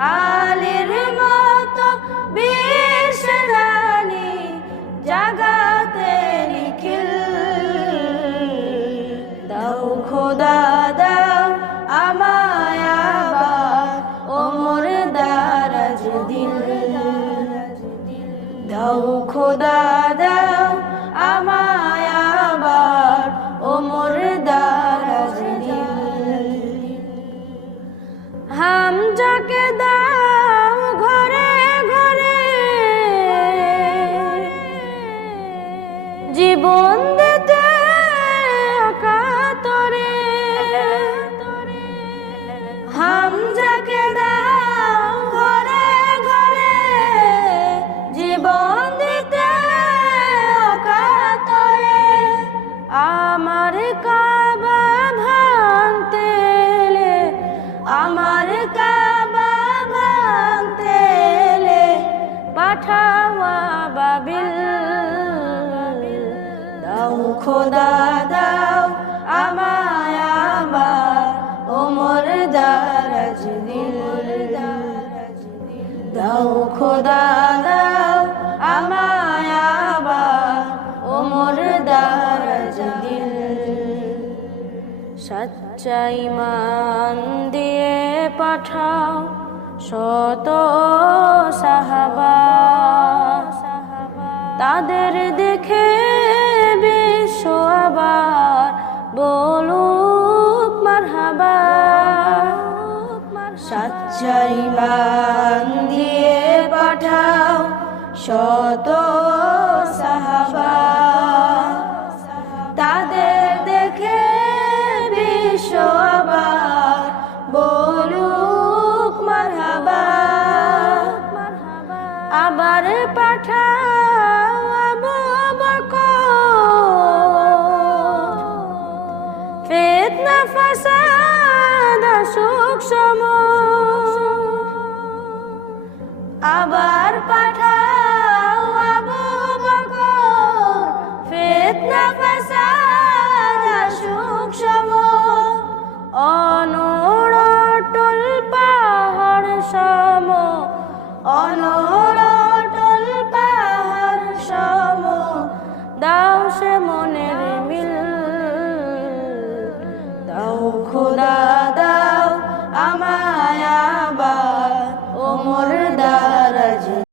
আলীর মতো বিশ্বদানি জাগাতে নিখিল। দাও খোদা দাও আমায় দাও খোদা দাও খোদা দাও আমায় আবার ওমর দারাজ দিল দাও খোদা দাও আমায় আবার ওমর দারাজ দিল। সচ্চা ইমান দিয়ে পাঠাও শত সাহাবা। তাদের বলুক মারহাবা সচ্চা ইমান দিয়ে পাঠাও শত সাহাবা। তাদের দেখে বিশ্ব আবার বলুক মারহাবা, আবার পাঠাও আবু ফাসাদ আবার পাঠাও আবু বকর, ফিতনা, ফাসাদ পাহাড় সম অনড়টল পাহাড় সম। দাও সে মনের